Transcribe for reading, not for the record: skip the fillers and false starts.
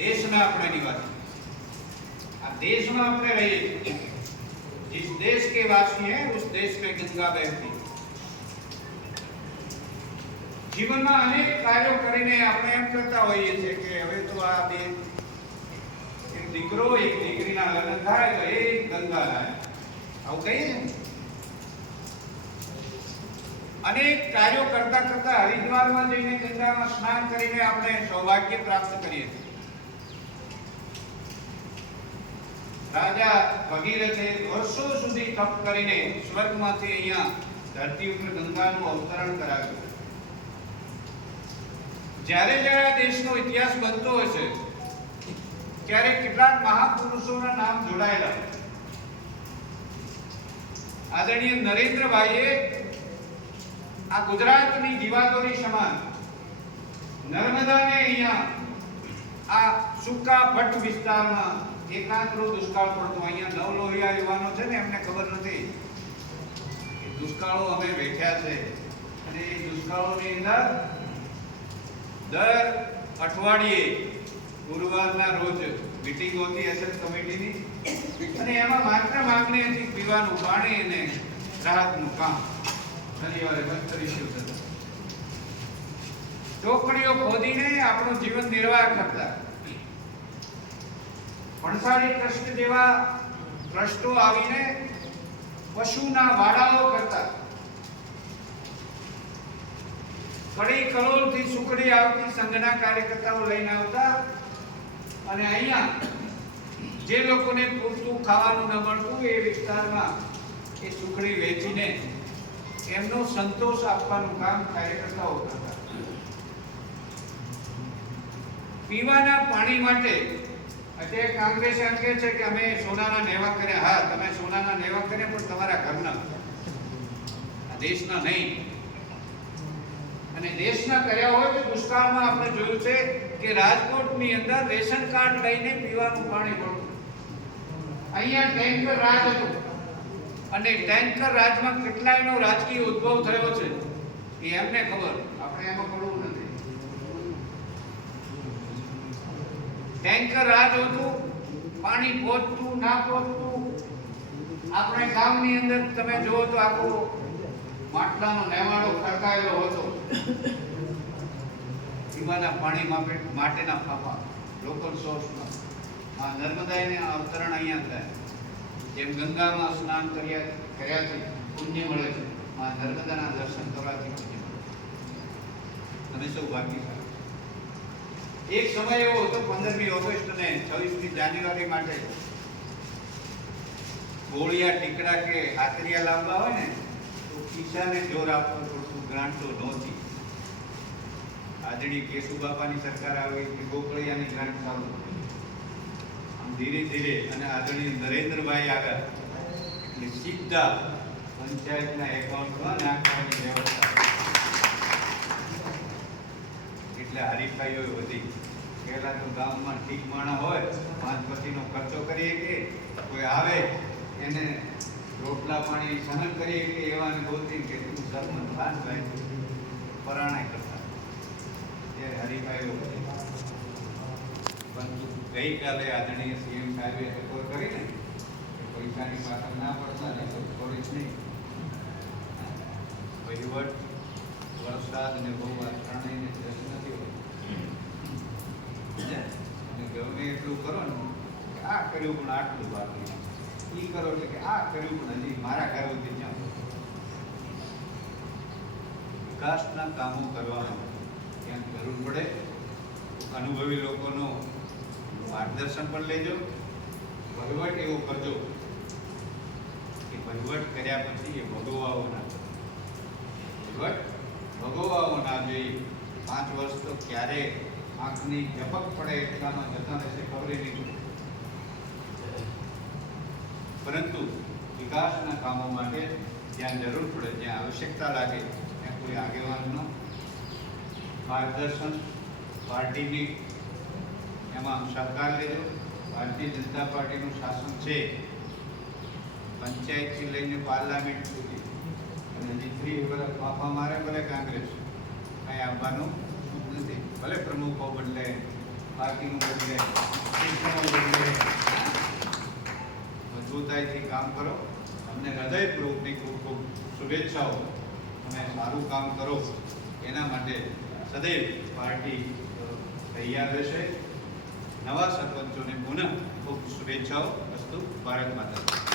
देश में अपने निवासी, देश में अपने रहिए। जिस देश के वासी हैं उस देश में गंगा बहती। जीवन में अनेक कार्यों करीने આપણે એમ કરતા હોઈએ છે કે હવે તો આ બે એક દીકરો એક દીકરીના લગ્ન થાય તો એ ગંગા લાય આવું કહીએ ને। અનેક કાર્યો કરતા કરતા હરિદ્વારમાં જઈને ગંગામાં સ્નાન કરીને આપણે સૌભાગ્ય પ્રાપ્ત કરીએ છીએ। રાજા ભગીરથે વર્ષો સુધી તપ કરીને સ્વર્ગમાંથી અહીંયા ધરતી ઉપર ગંગાનું અવતરણ કરાવ્યું। જ્યારે જ્યારે દેશનો ઇતિહાસ બનતો હોય છે ત્યારે કેટલાક મહાપુરુષોના નામ જોડાયેલા। આદરણીય નરેન્દ્રભાઈએ આ ગુજરાતની જીવાદોરી સમાન નર્મદાને અહીંયા આ સુકા ભટ્ટ વિસ્તારમાં એકાંતરો દુષ્કાળ પડતો। અહીંયા નવ લોહિયા યુવાનો છે ને એમને ખબર નથી કે દુષ્કાળો અમે વેઠ્યા છે અને એ દુષ્કાળોની અંદર દર અઠવાડિયે ગુરુવારના રોજ મીટિંગ હોતી અસર કમિટીની અને એમાં માત્ર માંગણી હતી પીવાનું પાણી અને રાહતનું કામ। શનિવારે બંધ કરીશું થતું ચોકડીઓ ખોદીને આપણું જીવન નિર્વાહ કરતા। ભણસારી ટ્રસ્ટ જેવા ટ્રસ્ટો આવીને પશુના વાડાઓ કરતા। કડી કલોલથી સુકડી આવતી સંઘના કાર્યકર્તાઓ લઈને આવતા અને અહીંયા જે લોકોને પૂરતું ખાવાનું ન મળતું એ વિસ્તારમાં એ સુકડી વેચીને એમનો સંતોષ આપવાનું કામ કાર્યકર્તાઓ કરતા। પીવાના પાણી માટે અત્યારે કોંગ્રેસ એમ કહે છે કે અમે સોનાના નેવા કર્યા। હા, તમે સોનાના નેવા કર્યા પણ તમારા ઘરના, દેશના નહીં। અને દેશના કર્યા હોય તો દુષ્કાળમાં આપણે જોયું છે કે રાજકોટની અંદર રેશન કાર્ડ લઈને પીવાનું પાણી મળતું। અહીંયા ટેન્કર રાજ હતું અને ટેન્કર રાજમાં કેટલાયનો રાજકીય ઉદ્ભવ થયો છે એ એમને ખબર, આપણે એમાં પડવું નથી। ટેન્કર રાજ હતું, પાણી પહોંચતું ના પહોંચતું આપણે ગામની અંદર તમે જુઓ તો આખો માટલાનો નેવાડો ખડકાયેલો હતો। પીવાના પાણી માટેના ફાફા લોકલ સોર્સમાં આ નર્મદાને અવતરણ અહીંયા થાય। જેમ ગંગામાં સ્નાન કર્યાથી પુણ્ય મળે છે, આ નર્મદાના દર્શન કરવાથી પુણ્ય મળે છે। તમે સૌ ભાગ્યશાળી। એક સમય એવો હતો 15મી ઓગસ્ટ અને 26મી જાન્યુઆરી માટે ગોળિયા ટીકડા કે હાથરિયા લાંબા હોય ને તો ખિસ્સાને જોર આપવું પડતું, ગ્રાન્ટો નહોતી। આદરણીય કેશુબાપાની સરકાર આવી કે ગોકળિયાની ગ્રાન્ટ ચાલુ કરી। આમ ધીરે ધીરે અને આદરણીય નરેન્દ્રભાઈ આગળ એટલે સીધા પંચાયતના એકાઉન્ટમાં નાખવાની વ્યવસ્થા એટલે હરીફાઈઓ વધી। પહેલા તો ગામમાં ઠીક માણા હોય, 5 ખર્ચો કરીએ કે કોઈ આવે એને રોટલા પાણી સહન કરીએ કે એવાને બોલતી કે તું સરપંચ ખાસ ભાઈ પરાણે કરતા ત્યારે હરીફાઈઓ વધી। પરંતુ ગઈકાલે આદરણીય સીએમ સાહેબે રેકોર્ડ કરીને પૈસાની પાછળ ના પડતા ને તો પોલીસ નહીં વહીવટ વરસાદ અને બહુ આ ત્રણેયને દ્રષ્ટિ નથી હોતી। અને ગમે એટલું કરો ને કે આ કર્યું પણ આટલું બાકી, એ કરો એટલે કે આ કર્યું પણ હજી મારા ઘર સુધી જ્યાં વિકાસના કામો કરવામાં ક્યાંક જરૂર પડે અનુભવી લોકોનો માર્ગદર્શન પણ લેજો। વહીવટ એવો કરજો કે વહીવટ કર્યા પછી એ ભોગવવાઓ ના વહીવટ ભોગવવાઓ ના જોઈએ। 5 વર્ષ તો ક્યારે આંખની ઝપક પડે એટલામાં જતા રહેશે ખબર નહીં પડે। પરંતુ વિકાસના કામો માટે જ્યાં જરૂર પડે, જ્યાં આવશ્યકતા લાગે ત્યાં કોઈ આગેવાનનો માર્ગદર્શન પાર્ટીની એમાં સહકાર લેજો। ભારતીય જનતા પાર્ટીનું શાસન છે પંચાયતથી લઈને પાર્લામેન્ટ સુધી અને જે 3 વર્ષ ફાફા મારે ભલે કોંગ્રેસ કાંઈ આવવાનું નથી, ભલે પ્રમુખો બદલે બાકીનું બદલે મજબૂતાઈથી કામ કરો. અમને હૃદયપૂર્વકની ખૂબ ખૂબ શુભેચ્છાઓ. તમે સારું કામ કરો એના માટે સદૈવ પાર્ટી તૈયાર રહેશે. નવા સરપંચોને પુનઃ ખૂબ શુભેચ્છાઓ. અસ્તુ. ભારત માતા.